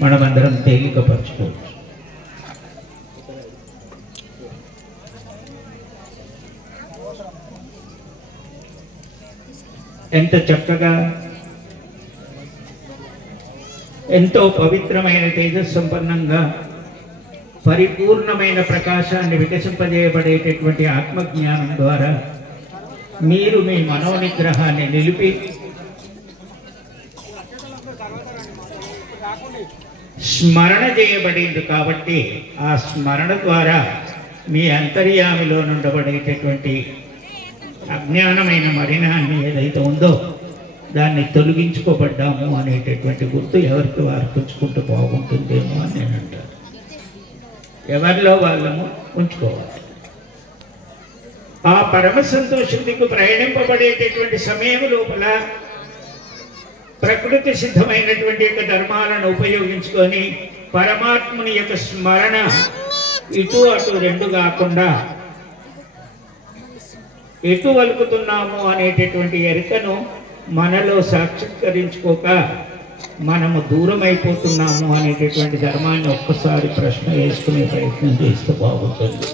మనమందరం తేలికపరచుకోవచ్చు. ఎంత చక్కగా ఎంతో పవిత్రమైన తేజస్సంపన్నంగా పరిపూర్ణమైన ప్రకాశాన్ని వికసింపజేయబడేటటువంటి ఆత్మజ్ఞానం ద్వారా మీరు మీ మనోనిగ్రహాన్ని నిలిపి స్మరణ చేయబడింది. కాబట్టి ఆ స్మరణ ద్వారా మీ అంతర్యామిలో నుండబడేటటువంటి అజ్ఞానమైన మలినాన్ని ఏదైతే ఉందో దాన్ని తొలగించుకోబడ్డాము అనేటటువంటి గుర్తు ఎవరికి వారు పుచ్చుకుంటూ బాగుంటుందేమో అని నేను అంటాను. ఎవరిలో వాళ్ళము ఉంచుకోవాలి. ఆ పరమ సంతోషుడికి ప్రయాణింపబడేటటువంటి సమయం లోపల ప్రకృతి సిద్ధమైనటువంటి యొక్క ధర్మాలను ఉపయోగించుకొని పరమాత్ముని యొక్క స్మరణ ఇటు అటు రెండు కాకుండా ఎటు వలుకుతున్నాము అనేటటువంటి ఎరుకను మనలో సాక్షాత్కరించుకోక మనము దూరం అయిపోతున్నాము అనేటటువంటి ధర్మాన్ని ఒక్కసారి ప్రశ్న వేసుకునే ప్రయత్నం చేస్తే బాగుంటుంది.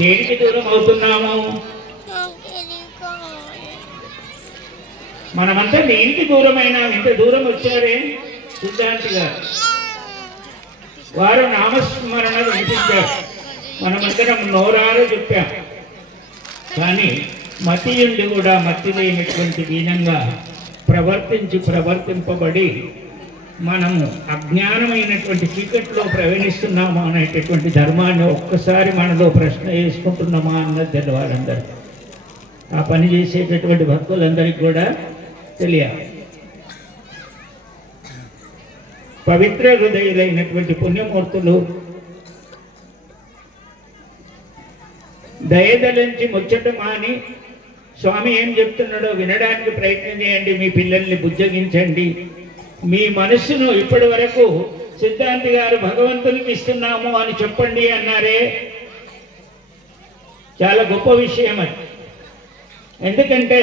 దేనికి దూరం అవుతున్నాము? మనమంతా దేనికి దూరమైనా ఇంత దూరం వచ్చారే సిద్ధాంతి గారు. వారు నామస్మరణ వినిపించారు, మనమందరం నోరారో చెప్పాం. కానీ మతియుండి కూడా మతి లేనటువంటి దీనంగా ప్రవర్తింపబడి మనము అజ్ఞానమైనటువంటి చీకట్లో ప్రవేశిస్తున్నాము అనేటటువంటి ధర్మాన్ని ఒక్కసారి మనలో ప్రశ్న వేసుకుంటున్నామా అన్నది తెలవాలందరూ. ఆ పని చేసేటటువంటి భక్తులందరికీ కూడా తెలియాలి. పవిత్ర హృదయులైనటువంటి పుణ్యమూర్తులు దయదలించి ముచ్చట మాని స్వామి ఏం చెప్తున్నాడో వినడానికి ప్రయత్నం చేయండి, మీ పిల్లల్ని బుజ్జగించండి, మీ మనస్సును ఇప్పటి వరకు సిద్ధాంతి గారు భగవంతునికి ఇస్తున్నాము అని చెప్పండి అన్నారే. చాలా గొప్ప విషయం అది. ఎందుకంటే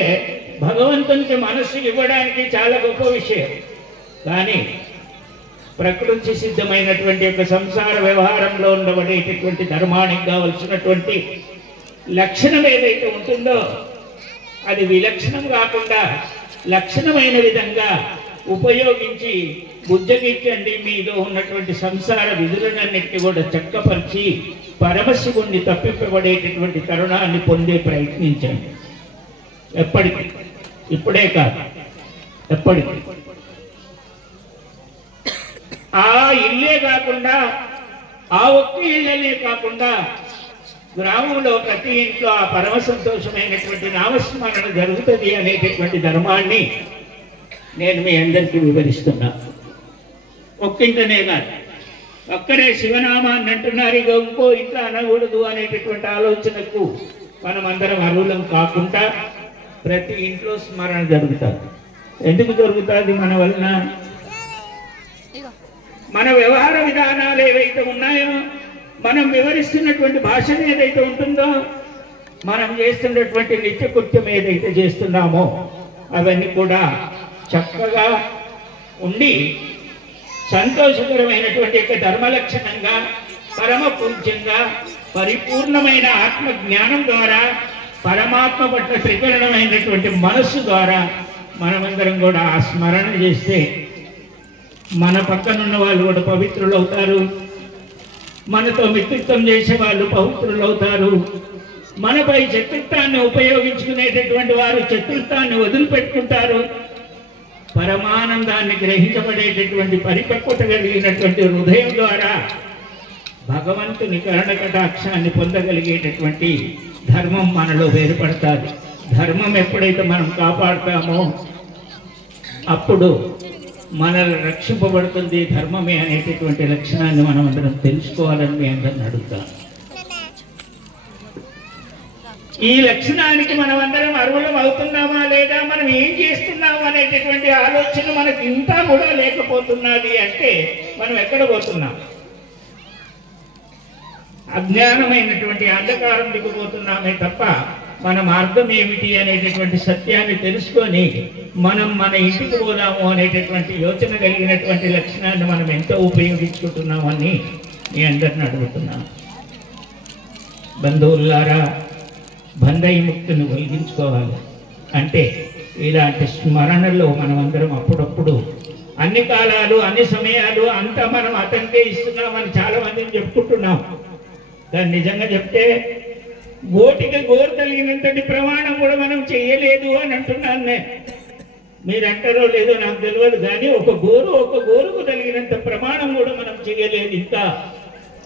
భగవంతునికి మనస్సు ఇవ్వడానికి చాలా గొప్ప విషయం. కానీ ప్రకృతి సిద్ధమైనటువంటి యొక్క సంసార వ్యవహారంలో ఉండబడేటటువంటి ధర్మానికి కావలసినటువంటి లక్షణం ఏదైతే ఉంటుందో అది విలక్షణం కాకుండా లక్షణమైన విధంగా ఉపయోగించి బుజ్జగించండి. మీలో ఉన్నటువంటి సంసార విధులన్నింటినీ కూడా చక్కపరిచి పరమశివుణ్ణి తప్పింపబడేటటువంటి తరుణాన్ని పొందే ప్రయత్నించండి. ఎప్పటికీ, ఇప్పుడే కాదు, ఎప్పటికీ. ఆ ఇల్లే కాకుండా ఆ ఒక్క ఇళ్ళనే కాకుండా గ్రామంలో ప్రతి ఇంట్లో ఆ పరమ సంతోషమైనటువంటి నామస్మరణ జరుగుతుంది అనేటటువంటి ధర్మాన్ని నేను మీ అందరికీ వివరిస్తున్నా. ఒక్కింటనే కాదు, ఒక్కరే శివనామాన్ని అంటున్నారు, ఇక ఇంకో ఇంట్లో అనకూడదు అనేటటువంటి ఆలోచనకు మనం అందరం అర్హులం కాకుండా ప్రతి ఇంట్లో స్మరణ జరుగుతుంది. ఎందుకు జరుగుతుంది? మన వలన మన వ్యవహార విధానాలు ఏవైతే ఉన్నాయో, మనం వివరిస్తున్నటువంటి భాష ఏదైతే ఉంటుందో, మనం చేస్తున్నటువంటి నిత్యకృత్యం ఏదైతే చేస్తున్నామో అవన్నీ కూడా చక్కగా ఉండి సంతోషకరమైనటువంటి యొక్క ధర్మలక్షణంగా పరమ పూజ్యంగా పరిపూర్ణమైన ఆత్మ జ్ఞానం ద్వారా పరమాత్మ పట్ల త్రికరణమైనటువంటి మనస్సు ద్వారా మనమందరం కూడా ఆ స్మరణ చేస్తే మన పక్కనున్న వాళ్ళు కూడా పవిత్రులు అవుతారు, మనతో మిత్రత్వం చేసే వాళ్ళు పవిత్రులు అవుతారు, మనపై చతుర్థాన్ని ఉపయోగించుకునేటటువంటి వారు చతుర్థాన్ని వదిలిపెట్టుకుంటారు. పరమానందాన్ని గ్రహించబడేటటువంటి పరిపక్వత కలిగినటువంటి హృదయం ద్వారా భగవంతుని కరుణ కటాక్షాన్ని పొందగలిగేటటువంటి ధర్మం మనలో వేరుపడతాది. ధర్మం ఎప్పుడైతే మనం కాపాడుతామో అప్పుడు మనల్ని రక్షింపబడుతుంది ధర్మమే అనేటటువంటి లక్షణాన్ని మనం అందరం తెలుసుకోవాలని మీ అందరిని అడుగుతాను. ఈ లక్షణానికి మనం అందరం అర్హులం అవుతున్నామా లేదా, మనం ఏం చేస్తున్నాము అనేటటువంటి ఆలోచన మనకి ఇంత కూడా లేకపోతున్నది అంటే మనం ఎక్కడ పోతున్నాం? అజ్ఞానమైనటువంటి అంధకారం దిగిపోతున్నామే తప్ప మన మార్గం ఏమిటి అనేటటువంటి సత్యాన్ని తెలుసుకొని మనం మన ఇంటికి పోదాము అనేటటువంటి యోచన కలిగినటువంటి లక్షణాన్ని మనం ఎంతో ఉపయోగించుకుంటున్నామని మీ అందరిని అడుగుతున్నాను. బంధువులారా, బంధవిముక్తిని కలిగించుకోవాలి అంటే ఇలాంటి స్మరణలో మనమందరం అప్పుడప్పుడు అన్ని కాలాలు అన్ని సమయాలు అంతా మనం అతనికే ఇస్తున్నామని చాలా మందిని చెప్పుకుంటున్నాం. కానీ నిజంగా చెప్తే గోటికి గోరు కలిగినంతటి ప్రమాణం కూడా మనం చేయలేదు అని అంటున్నాను నేను. మీరు అంటారో లేదో నాకు తెలియదు, కానీ ఒక గోరుకు కలిగినంత ప్రమాణం కూడా మనం చేయలేదు. ఇంకా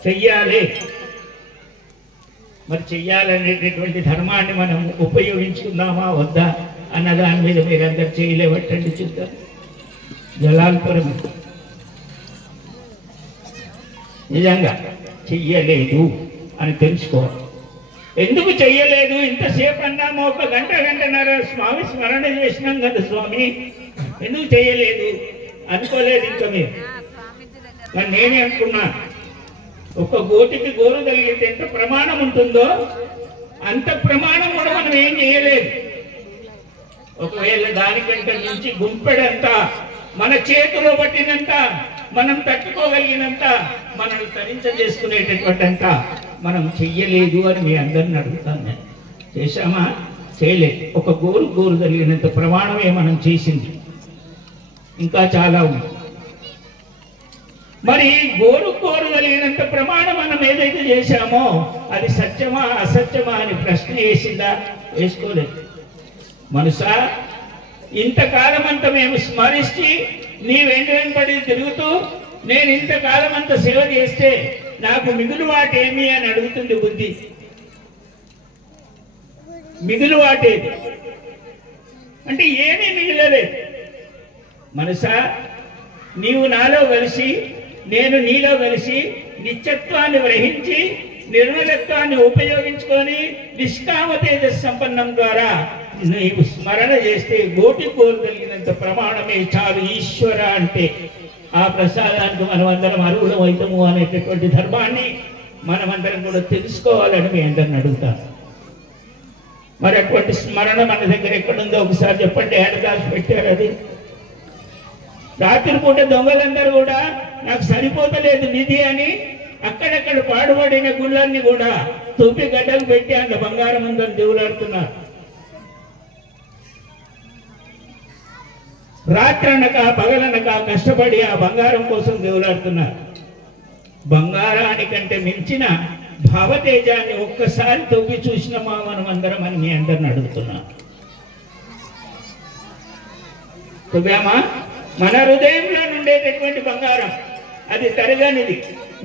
చెయ్యాలి. మరి చెయ్యాలనేటటువంటి ధర్మాన్ని మనం ఉపయోగించుకుందామా వద్దా అన్న దాని మీద మీరందరూ చేయలేవట్టండి. చూద్దాం. జలాల్పురం నిజంగా చెయ్యలేదు అని తెలుసుకోవాలి. ఎందుకు చెయ్యలేదు? ఇంతసేపు అన్నాము, ఒక గంటన్నర స్వామి స్మరణ చేసినాం కదా స్వామి, ఎందుకు చెయ్యలేదు అనుకోలేదు ఇంకా మీరు. కానీ నేనే అనుకున్నా, ఒక గోటికి గోరు కలిగితే ఎంత ప్రమాణం ఉంటుందో అంత ప్రమాణం కూడా మనం ఏం చేయలేదు. ఒకవేళ దానికంటే నుంచి గుంపెడంతా మన చేతిలో పట్టినంత, మనం తట్టుకోగలిగినంత, మనల్ని తరించేసుకునేటటువంటింత మనం చెయ్యలేదు అని మీ అందరిని అడుగుతాను నేను. చేశామా? చేయలేదు. ఒక గోరు కలిగినంత ప్రమాణమే మనం చేసింది. ఇంకా చాలా ఉంది. మరి గోరు కలిగినంత ప్రమాణం మనం ఏదైతే చేశామో అది సత్యమా అసత్యమా అని ప్రశ్న వేసిందా? వేసుకోలేదు. మనసా, ఇంతకాలం అంతా మేము స్మరిస్తే నీ వెంటబడి తిరుగుతూ నేను ఇంతకాలం అంతా సేవ చేస్తే నాకు మిగులువాటేమి అని అడుగుతుంది బుద్ధి. మిగులువాటేది అంటే ఏమీ మిగిలలేదు. మనసా, నీవు నాలో కలిసి నేను నీలో కలిసి నిత్యత్వాన్ని గ్రహించి నిర్మలత్వాన్ని ఉపయోగించుకొని నిష్కామ తేజస్ సంపన్నం ద్వారా నీవు స్మరణ చేస్తే గోరు కలిగినంత ప్రమాణమే చాలు. ఈశ్వర అంటే ఆ ప్రసాదానికి మనమందరం అర్హులం అవుతాము అనేటటువంటి ధర్మాన్ని మనమందరం కూడా తెలుసుకోవాలని మీ అందరిని అడుగుతాను. మరి అటువంటి స్మరణ మన దగ్గర ఎక్కడుందో ఒకసారి చెప్పండి. ఏడదాసి పెట్టారు అది. రాత్రిపూట దొంగలందరూ కూడా నాకు సరిపోతలేదు నిధి అని అక్కడక్కడ పాడుపడిన గుళ్ళన్ని కూడా తూపి గడ్డకు పెట్టి అంత బంగారం ఉందని దేవులాడుతున్నారు. రాత్రనక పగలనక కష్టపడి ఆ బంగారం కోసం దేవులాడుతున్నారు. బంగారానికంటే మించిన భావతేజాన్ని ఒక్కసారి తొవ్వి చూసినామా మనం అందరం అని మీ అందరిని అడుగుతున్నాం. తొవ్వామా? మన హృదయంలో నుండేటటువంటి బంగారం అది తరగనిది,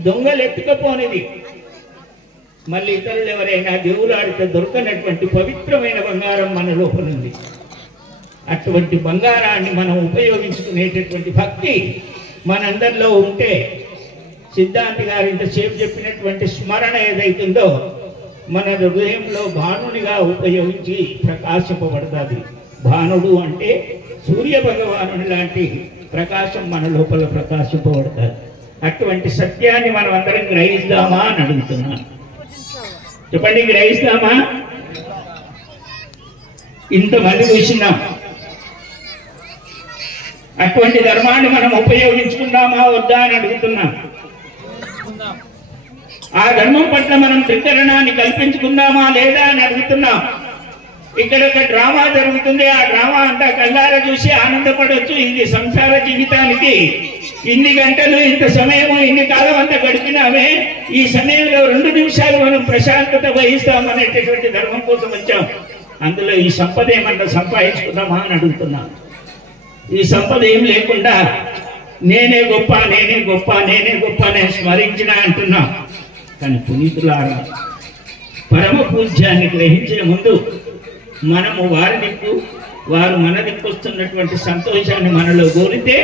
దొంగలు ఎత్తుకపోనిది. మళ్ళీ ఇతరులు ఎవరైనా దేవులాడితే దొరకనటువంటి పవిత్రమైన బంగారం మన లోపల ఉంది. అటువంటి బంగారాన్ని మనం ఉపయోగించుకునేటటువంటి భక్తి మనందరిలో ఉంటే సిద్ధాంతి గారు ఇంతసేపు చెప్పినటువంటి స్మరణ ఏదైతుందో మన హృదయంలో భానునిగా ఉపయోగించి ప్రకాశింపబడుతుంది. భానుడు అంటే సూర్య భగవానుని లాంటి ప్రకాశం మన లోపల ప్రకాశింపబడుతుంది. అటువంటి సత్యాన్ని మనం అందరం గ్రహిస్తామా అని అడుగుతున్నాను. చెప్పండి, గ్రహిస్తామా? ఇంతమంది చూసినాం. అటువంటి ధర్మాన్ని మనం ఉపయోగించుకుందామా వద్దా అని అడుగుతున్నాం. ఆ ధర్మం పట్ల మనం త్రికరణాన్ని కల్పించుకుందామా లేదా అని అడుగుతున్నాం. ఇక్కడ ఒక డ్రామా జరుగుతుంది. ఆ డ్రామా అంతా కళ్ళారా చూసి ఆనందపడవచ్చు. ఇది సంసార జీవితానికి ఇన్ని గంటలు ఇంత సమయము ఇన్ని కాలం అంతా గడిపినామే, ఈ సమయంలో 2 నిమిషాలు మనం ప్రశాంతత వహిస్తామనేటటువంటి ధర్మం కోసం వచ్చాం. అందులో ఈ సంపద ఏమన్నా సంపాదించుకుందామా అని అడుగుతున్నాం. ఈ సంపద ఏం లేకుండా నేనే గొప్ప నేనే గొప్ప నేనే గొప్ప నేను స్మరించిన అంటున్నాం. కానీ పునీతులారా, పరమ పూజ్యాన్ని గ్రహించే ముందు మనము వారి దిక్కు వారు మన దిక్కు వస్తున్నటువంటి సంతోషాన్ని మనలో కోరితే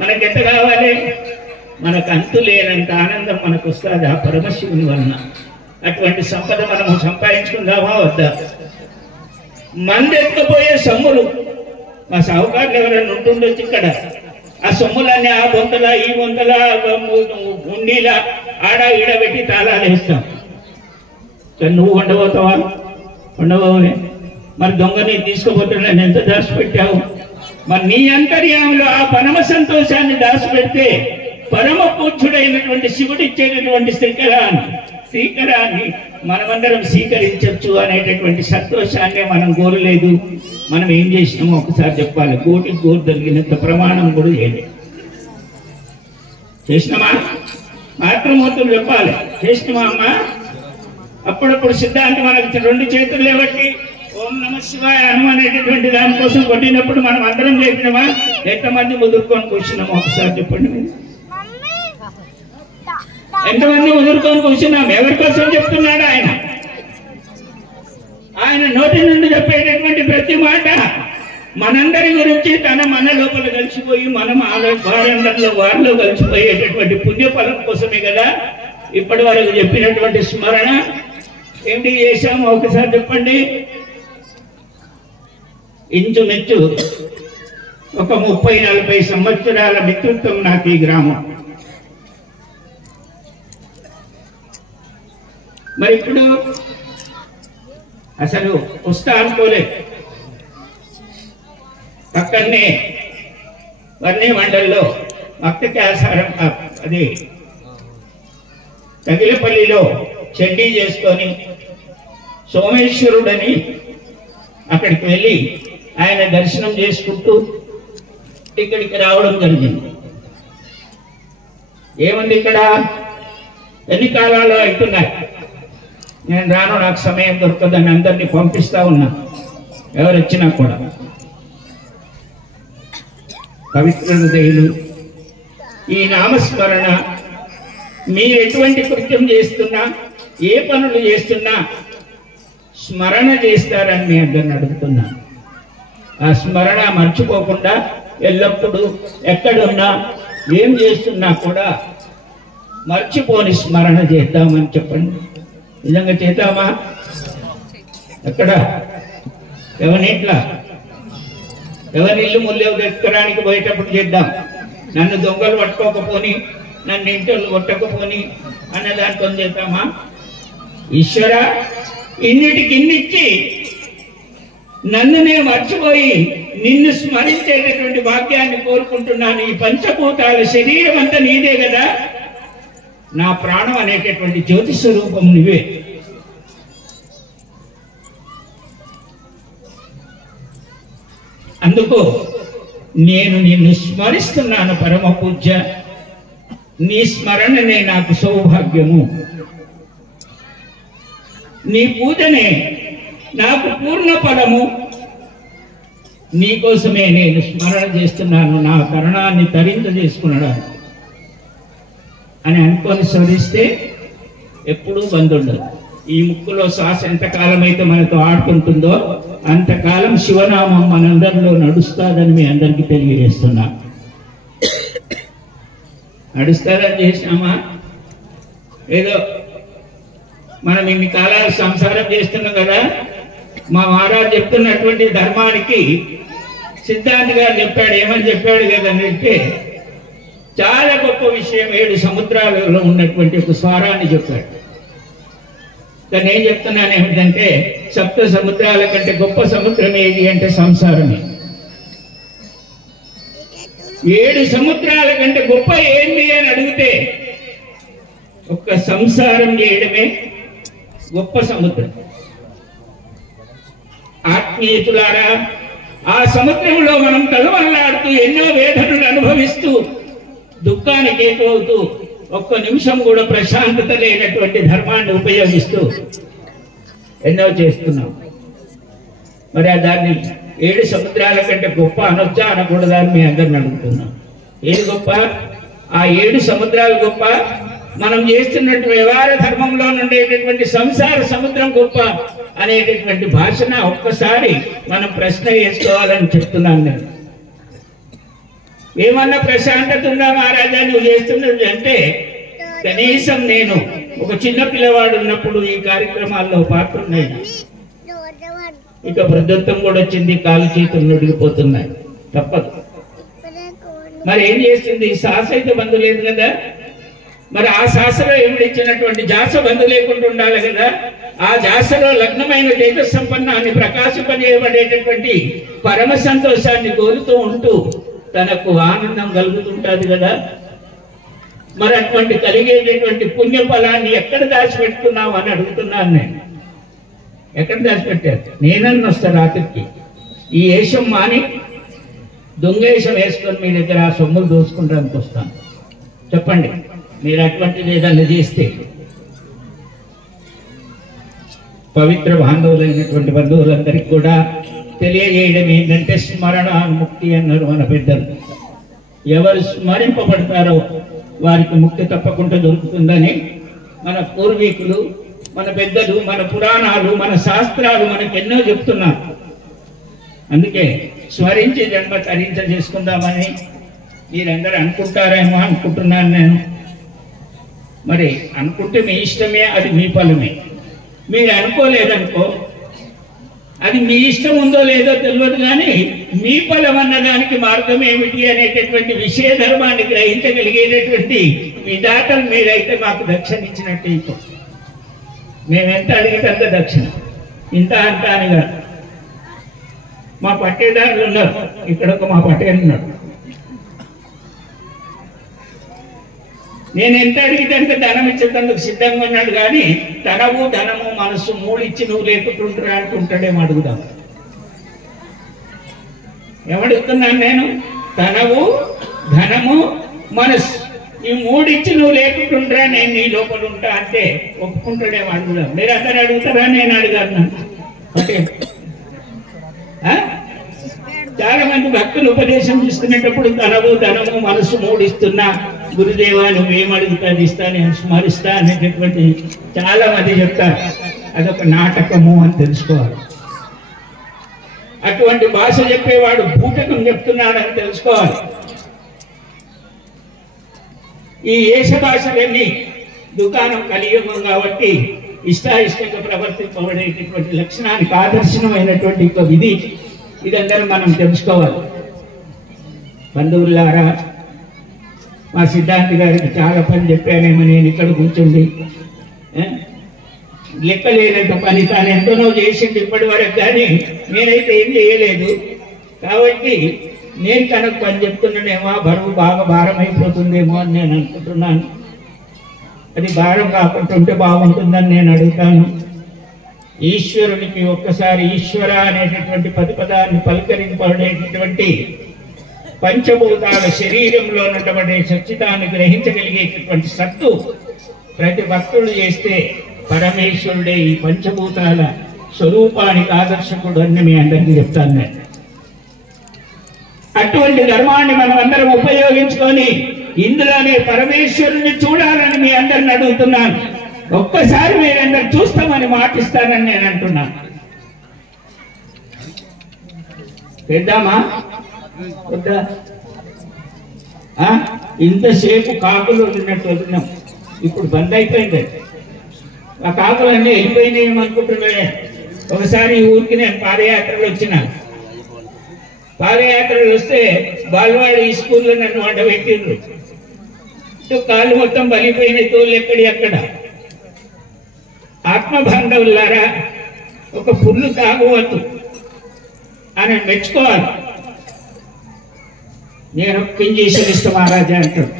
మనకెంత కావాలి? మనకు అంతు లేనంత ఆనందం మనకు వస్తుంది ఆ పరమశివుని వలన. అటువంటి సంపద మనము సంపాదించుకుందామా వద్దా? మందెత్తుకుపోయే సొమ్ములు మా సాహుకారులు ఎవరైనా ఉంటుండొచ్చు ఇక్కడ. ఆ సొమ్ములన్నీ ఆ బొంతల ఈ బొంతల ఉండీలా ఆడ ఈడ పెట్టి తాళాలు వేస్తాం. నువ్వు ఉండబోతావా? ఉండబోలే. మరి దొంగని తీసుకుపోతున్నాను ఎంత దాచిపెట్టావు? మరి నీ అంతర్యాములో ఆ పరమ సంతోషాన్ని దాచిపెడితే పరమ పూజ్యుడైనటువంటి శివుడు ఇచ్చేటటువంటి శ్రీకరాన్ని మనమందరం స్వీకరించవచ్చు అనేటటువంటి సంతోషాన్ని మనం కోరలేదు. మనం ఏం చేసినామో ఒకసారి చెప్పాలి. కోటికి కోరు జరిగినంత ప్రమాణం కూడా చేయలేదు. చేసినామా? మాతృమూర్తులు చెప్పాలి. చేసినామా అమ్మా? అప్పుడప్పుడు సిద్ధాంతం మనకి 2 చేతులు లేవట్టి ఓం నమ శివాయ అనేటటువంటి దానికోసం కొట్టినప్పుడు మనం అందరం చేసినామా? ఎంతమంది ముదురుకొని కూర్చున్నామో ఒకసారి చెప్పండి. ఎంతమంది ముదురుకొని కూర్చున్నాం? ఎవరి కోసం చెప్తున్నాడు ఆయన? ఆయన నోటి నుండి చెప్పేటటువంటి ప్రతి మాట మనందరి గురించి మన లోపల కలిసిపోయి మనం వారందరిలో వారిలో కలిసిపోయేటటువంటి పుణ్యఫలం కోసమే కదా ఇప్పటి వరకు చెప్పినటువంటి స్మరణ. ఏంటి చేశాము ఒకసారి చెప్పండి. ఇంచుమించు ఒక 30-40 సంవత్సరాల మిత్రత్వం నాకు ఈ గ్రామం. మరి ఇప్పుడు అసలు వస్తా అనుకోలేదు. పక్కనే వర్ణి మండల్లో భక్త క్యాసారం అది తగిలపల్లిలో చెడ్డీ చేసుకొని సోమేశ్వరుడని అక్కడికి వెళ్ళి ఆయన దర్శనం చేసుకుంటూ ఇక్కడికి రావడం జరిగింది. ఏముంది ఇక్కడ? ఎన్ని కాలాలు అవుతున్నాయి. నేను రాను, నాకు సమయం దొరకదని అందరినీ పంపిస్తా ఉన్నా. ఎవరు వచ్చినా కూడా పవిత్ర హృదయులు ఈ నామస్మరణ మీరు ఎటువంటి కృత్యం చేస్తున్నా, ఏ పనులు చేస్తున్నా స్మరణ చేస్తారని మీ అందరిని అడుగుతున్నా. ఆ స్మరణ మర్చిపోకుండా ఎల్లప్పుడూ ఎక్కడున్నా ఏం చేస్తున్నా కూడా మర్చిపోని స్మరణ చేద్దామని చెప్పండి. నిజంగా చేద్దామా? ఎక్కడ ఎవరినిట్లా ఎవరి ఇల్లు ముళ్ళేవు ఎక్కడానికి పోయేటప్పుడు చేద్దాం. నన్ను దొంగలు పట్టుకోకపోని, నన్ను ఇంటర్లు కొట్టకపోని అన్న దాంతో చేద్దామా? ఈశ్వర ఇన్నిటికి ఇన్నిచ్చి నన్నునే మర్చిపోయి నిన్ను స్మరించేటటువంటి వాక్యాన్ని కోరుకుంటున్నాను. ఈ పంచభూతాల శరీరం అంతా నీదే కదా. నా ప్రాణం అనేటటువంటి జ్యోతి స్వరూపం నువ్వే. అందుకు నేను నిన్ను స్మరిస్తున్నాను పరమ పూజ్య. నీ స్మరణనే నాకు సౌభాగ్యము. నీ పూజనే నాకు పూర్ణ ఫలము. నీకోసమే నేను స్మరణ చేస్తున్నాను, నా కరుణాన్ని తరింపజేసుకున్నాను అని అనుకొని స్మరిస్తే ఎప్పుడూ బంధుండదు. ఈ ముక్కులో శ్వాస ఎంతకాలం అయితే మనతో ఆడుకుంటుందో అంతకాలం శివనామం మనందరిలో నడుస్తాదని మీ అందరికీ తెలియజేస్తున్నా. నడుస్తారని చేసినామా? ఏదో మనం ఇన్ని కాలాలు సంసారం చేస్తున్నాం కదా. మా మహారాజు చెప్తున్నటువంటి ధర్మానికి సిద్ధాంతి గారు చెప్పాడు. ఏమని చెప్పాడు కదంటే చాలా గొప్ప విషయం. 7 సముద్రాలలో ఉన్నటువంటి ఒక స్వరాన్ని చెప్పాడు. కానీ నేను చెప్తున్నాను ఏమిటంటే 7 సముద్రాల కంటే గొప్ప సముద్రం ఏది అంటే సంసారమే. 7 సముద్రాల కంటే గొప్ప ఏంటి అని అడిగితే ఒక్క సంసారం చేయడమే గొప్ప సముద్రం. ఆత్మీయులారా, ఆ సముద్రంలో మనం తలవల్లాడుతూ ఎన్నో వేదనలు అనుభవిస్తూ దుఃఖానికి ఏకవుతూ ఒక్క నిమిషం కూడా ప్రశాంతత లేనటువంటి ధర్మాన్ని ఉపయోగిస్తూ ఎన్నో చేస్తున్నాం. మరి దాన్ని 7 సముద్రాల కంటే గొప్ప అనొచ్చా అనకూడదా అని మీ అందరిని అడుగుతున్నాం. ఏది గొప్ప? ఆ 7 సముద్రాలు గొప్ప? మనం చేస్తున్నట్టు వ్యవహార ధర్మంలో ఉండేటటువంటి సంసార సముద్రం గొప్ప అనేటటువంటి భాషన ఒక్కసారి మనం ప్రశ్న వేసుకోవాలని చెప్తున్నాను. నేను ఏమన్నా ప్రశాంతత ఉందా మహారాజా నువ్వు చేస్తున్నది అంటే, కనీసం నేను ఒక చిన్న పిల్లవాడు ఉన్నప్పుడు ఈ కార్యక్రమాల్లో పాల్గొన్నాయి. ఇక వృద్ధత్వం కూడా వచ్చింది, కాలు చేతులు నొడిగిపోతున్నాయి, తప్పదు. మరి ఏం చేస్తుంది? శ్వాస అయితే బంధు లేదు కదా. మరి ఆ శ్వాసలో ఏమిడిచ్చినటువంటి జాస బంధు లేకుండా ఉండాలి కదా. ఆ ధ్యాసలో లగ్నమైన తేజస్సంపన్నాన్ని ప్రకాశింపజేయబడేటటువంటి పరమ సంతోషాన్ని కోరుతూ ఉంటూ తనకు ఆనందం కలుగుతుంటుంది కదా. మరి అటువంటి కలిగేటటువంటి పుణ్య ఫలాన్ని ఎక్కడ దాచిపెట్టుకున్నావు అని అడుగుతున్నాను నేను. ఎక్కడ దాచిపెట్టారు? నేనన్నా వస్తా రాత్రికి, ఈ వేషం మాని దొంగేషం వేసుకొని మీ దగ్గర ఆ సొమ్ములు దోచుకుంటానికి వస్తాను. చెప్పండి, మీరు అటువంటిది ఏదన్నా చేస్తే. పవిత్ర బాంధవులైనటువంటి బంధువులందరికీ కూడా తెలియజేయడం ఏంటంటే స్మరణాన్ముక్తి అన్నారు మన పెద్దలు. ఎవరు స్మరింపబడతారో వారికి ముక్తి తప్పకుండా దొరుకుతుందని మన పూర్వీకులు, మన పెద్దలు, మన పురాణాలు, మన శాస్త్రాలు మనకెన్నో చెప్తున్నారు. అందుకే స్మరించి జన్మ తరించ చేసుకుందామని మీరందరూ అనుకుంటారేమో అనుకుంటున్నాను నేను. మరి అనుకుంటే మీ ఇష్టమే, అది మీ ఫలమే. మీరు అనుకోలేదనుకో, అది మీ ఇష్టం ఉందో లేదో తెలియదు, కానీ మీ ఫలం అన్నదానికి మార్గం ఏమిటి అనేటటువంటి విషయ ధర్మాన్ని గ్రహించగలిగేటటువంటి విధాతలు మీరైతే మాకు దక్షిణ ఇచ్చినట్టు ఇప్పుడు మేమెంత అడిగితే అంత దక్షిణ, ఇంత అంత అని కాదు. మా పట్టేదారులు ఉన్నారు, ఇక్కడ ఒక మా పట్టేరు ఉన్నాడు. నేను ఎంత అడిగితే అంత ధనం ఇచ్చేందుకు సిద్ధంగా ఉన్నాడు, కానీ తనవు ధనము మనసు మూడు ఇచ్చి నువ్వు లేకుంటుంటారా అంటుంటాడేమో అడుగుదాం. ఏమడుగుతున్నాను నేను? తనవు ధనము మనసు ఈ మూడిచ్చి నువ్వు లేకుంటుంటారా, నేను నీ లోపల ఉంటా అంటే ఒప్పుకుంటాడేమో అడుగుదాం. మీరు అందరు అడుగుతారా? నేను అడిగాను. అంటే చాలా మంది భక్తులు ఉపదేశం తీసుకునేటప్పుడు తనవు ధనము మనసు మూడిస్తున్నా, గురుదేవా నువ్వేం అడుగుతా ఇస్తా, నేను స్మరిస్తా అనేటటువంటి చాలా మంది చెప్తారు. అదొక నాటకము అని తెలుసుకోవాలి. అటువంటి భాష చెప్పేవాడు బూటకం చెప్తున్నాడని తెలుసుకోవాలి. ఈ ఏష భాషలన్నీ దుకాణం కలియుగం కాబట్టి ఇష్టాయిష్టంగా ప్రవర్తింపబడేటటువంటి లక్షణానికి ఆదర్శనమైనటువంటి ఒక విధి. ఇదందరూ మనం తెలుసుకోవాలి. బంధువులారా, మా సిద్ధాంతి గారికి చాలా పని చెప్పానేమో, నేను ఇక్కడ కూర్చుండి లెక్కలేనంత పని తాను ఎంతనో చేసింది ఇప్పటి వరకు, కానీ నేనైతే ఏం చేయలేదు. కాబట్టి నేను తనకు పని చెప్తున్నానేమో, బరువు బాగా భారం అయిపోతుందేమో అని నేను అనుకుంటున్నాను. అది భారం కాకుండా ఉంటే బాగుంటుందని నేను అడుగుతాను. ఈశ్వరునికి ఒక్కసారి ఈశ్వర అనేటటువంటి పదాన్ని పలకరింపబడేటటువంటి పంచభూతాల శరీరంలో ఉండబడే సచ్చితాన్ని గ్రహించగలిగేటటువంటి సత్తు ప్రతి భక్తుడు చేస్తే పరమేశ్వరుడే ఈ పంచభూతాల స్వరూపానికి ఆదర్శకుడు అని మీ అందరికీ చెప్తాను నేను. అటువంటి ధర్మాన్ని మనం అందరం ఉపయోగించుకొని ఇందులోనే పరమేశ్వరుని చూడాలని మీ అందరిని అడుగుతున్నాను. ఒక్కసారి మీరందరూ చూస్తామని మాటిస్తానని నేను అంటున్నాను. పెద్దామా వద్దా? ఇంతసేపు కాకులు ఉన్నట్టు వదిలినాం, ఇప్పుడు బంద్ అయిపోయింది. ఆ కాకులన్నీ వెళ్ళిపోయినాయి ఏమనుకుంటున్నాడే. ఒకసారి ఈ ఊరికి నేను పాదయాత్రలు వచ్చిన. పాదయాత్రలు వస్తే బాల్వాడి ఈ స్కూల్లో నన్ను వండబెట్టిండ్రు. కాళ్ళు మొత్తం బలిపోయినాయి, తోళ్ళు ఎక్కడి అక్కడ. ఆత్మబాంధవులారా, ఒక పుల్లు తాగవద్దు అని మెచ్చుకోవాలి. నేను ఒక ఇంజక్షన్ ఇస్తా మహారాజా అంటాడు.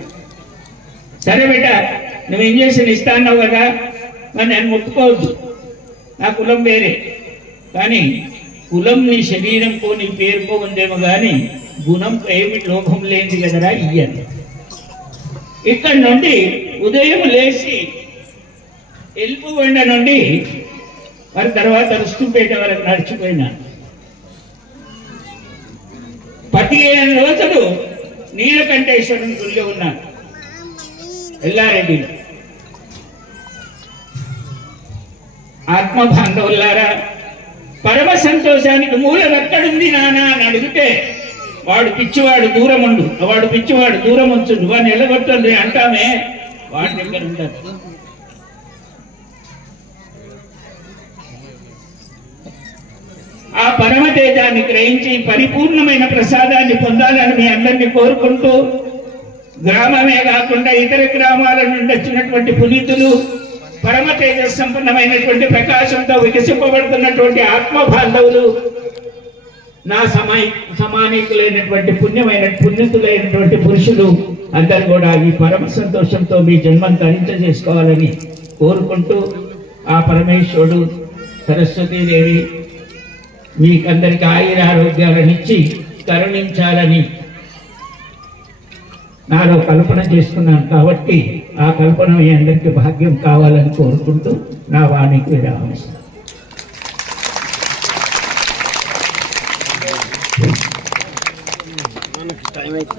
సరే బిడ్డ, నువ్వు ఇంజక్షన్ ఇస్తా అన్నావు కదా, మరి నేను ముట్టుకోవద్దు, నా కులం వేరే. కానీ కులం నీ శరీరంకో నీ పేరుకో ఉందేమో, కానీ గుణం ఏమి లోభం లేనిది కదరా ఇయ్యాలి. ఇక్కడ నుండి ఉదయం లేచి ఎల్పుగొండ నుండి మరి తర్వాత రుస్తుంపేట వరకు నడిచిపోయినాను. 15 రోజులు నీలకంఠేశ్వరుని గుళ్ళో ఉన్నాను ఎల్లారెడ్డిలో. ఆత్మబాంధవులారా, పరమ సంతోషానికి మూలం ఎక్కడుంది నానా అని అడిగితే వాడు పిచ్చివాడు దూరం ఉండు, వాడు పిచ్చివాడు దూరం ఉంచుండు, వాడిని ఎల్లగొట్టండి అంటామే, వాడి దగ్గర ఉండదు. ఆ పరమ తేజాన్ని గ్రహించి పరిపూర్ణమైన ప్రసాదాన్ని పొందాలని మీ అందరినీ కోరుకుంటూ, గ్రామమే కాకుండా ఇతర గ్రామాల నుండి వచ్చినటువంటి పునీతులు పరమ తేజస్ సంపన్నమైనటువంటి ప్రకాశంతో వికసింపబడుతున్నటువంటి ఆత్మ బాంధవులు, నా సమానీకులైనటువంటి పుణ్యతులైనటువంటి పురుషులు అందరూ కూడా ఈ పరమ సంతోషంతో మీ జన్మను తరించేసుకోవాలని కోరుకుంటూ, ఆ పరమేశ్వరుడు సరస్వతీదేవి మీకందరికీ ఆయురారోగ్యాలనిచ్చి కరుణించాలని నాలో కల్పన చేసుకున్నాను. కాబట్టి ఆ కల్పన మీ అందరికీ భాగ్యం కావాలని కోరుకుంటూ నా వాణికి విరామిస్తాను.